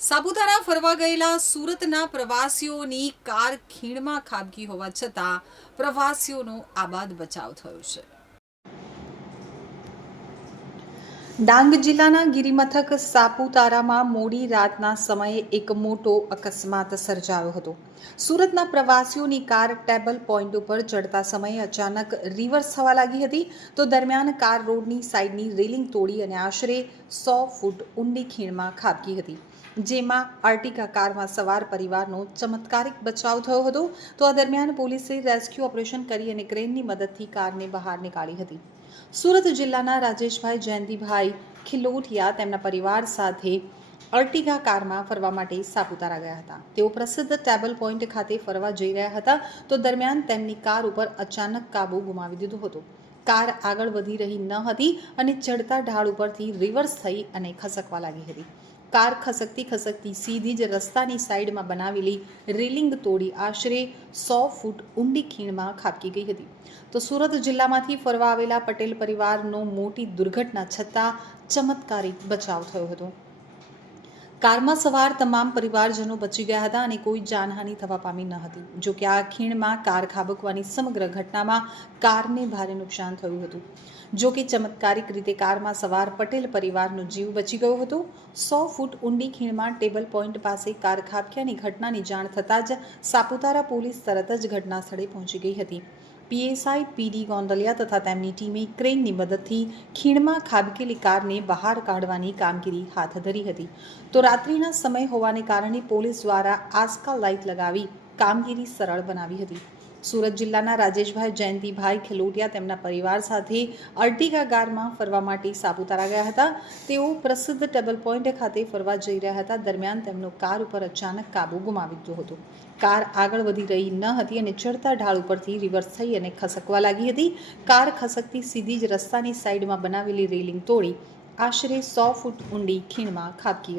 સાપુતારા ફરવા ગયેલા સુરતના પ્રવાસીઓની કાર ખીણમાં ખાબકી હોવા છતાં પ્રવાસીઓનો આબાદ બચાવ થયો છે. ડાંગ જિલ્લાના ગિરિમથક સાપુતારામાં મોડી રાતના સમયે એક મોટો અકસ્માત સર્જાયો હતો. સુરતના પ્રવાસીઓની કાર ટેબલ પોઈન્ટ ઉપર ચડતા સમયે અચાનક રિવર્સ થવા લાગી હતી. તો દરમિયાન કાર રોડની સાઈડની રેલિંગ તોડી અને આશરે સો ફૂટ ઊંડી ખીણમાં ખાબકી હતી. જેમાં આર્ટિકા કારમાં સવાર પરિવારનો ચમત્કારિક બચાવ થયો હતો. તો આ દરમિયાન પોલીસે રેસ્ક્યુ ઓપરેશન કરી અને ક્રેનની મદદથી કારને બહાર નીકાળી હતી. સુરત જિલ્લાના રાજેશભાઈ જયંતિભાઈ ખિલોટિયા તેમના પરિવાર સાથે અર્ટિગા કારમાં ફરવા માટે સાપુતારા ગયા હતા. તેઓ પ્રસિદ્ધ ટેબલ પોઈન્ટ ખાતે ફરવા જઈ રહ્યા હતા. તો દરમિયાન તેમની કાર ઉપર અચાનક કાબુ ગુમાવી દીધો હતો. કાર આગળ વધી રહી ન હતી અને ચડતા ઢાળ ઉપરથી રિવર્સ થઈ અને ખસકવા લાગી હતી. કાર ખસકતી ખસકતી સીધી જ રસ્તાની સાઈડમાં બનાવેલી રેલિંગ તોડી આશરે સો ફૂટ ઊંડી ખીણમાં ખાબકી ગઈ હતી. તો સુરત જિલ્લામાંથી ફરવા આવેલા પટેલ પરિવારનો મોટી દુર્ઘટના છતાં ચમત્કારિક બચાવ થયો હતો. કારમાં સવાર તમામ પરિવારજનો બચી ગયા હતા અને કોઈ જાનહાનિ થવા પામી ન હતી. જો કે આ ખીણમાં કાર ખાબકવાની સમગ્ર ઘટનામાં કારને ભારે નુકસાન થયું હતું. જો કે ચમત્કારિક રીતે કારમાં સવાર પટેલ પરિવારનો જીવ બચી ગયો હતો. સો ફૂટ ઊંડી ખીણમાં ટેબલ પોઈન્ટ પાસે કાર ખાબક્યાની ઘટનાની જાણ થતાં જ સાપુતારા પોલીસ તરત જ ઘટના સ્થળે પહોંચી ગઈ હતી. પીએસઆઈ પીડી ગોંડલિયા તથા તેમની ટીમે ક્રેનની મદદથી ખીણમાં ખાબકેલી કારને બહાર કાઢવાની કામગીરી હાથ ધરી હતી. તો રાત્રિના સમય હોવાને કારણે પોલીસ દ્વારા આસ્કા લાઇટ લગાવી કામગીરી સરળ બનાવી હતી. સુરત જિલ્લાના રાજેશભાઈ જયંતિભાઈ ખેલોટિયા તેમના પરિવાર સાથે અર્ટિગા ગારમાં ફરવા માટે સાપુતારા ગયા હતા. તેઓ પ્રસિદ્ધ ટેબલ પોઈન્ટ ખાતે ફરવા જઈ રહ્યા હતા. દરમિયાન તેમનો કાર ઉપર અચાનક કાબુ ગુમાવી દીધો હતો. કાર આગળ વધી રહી ન હતી અને ચડતા ઢાળ ઉપરથી રિવર્સ થઈ અને ખસકવા લાગી હતી. કાર ખસકતી સીધી જ રસ્તાની સાઈડમાં બનાવેલી રેલિંગ તોડી આશરે સો ફૂટ ઊંડી ખીણમાં ખાબકી હતી.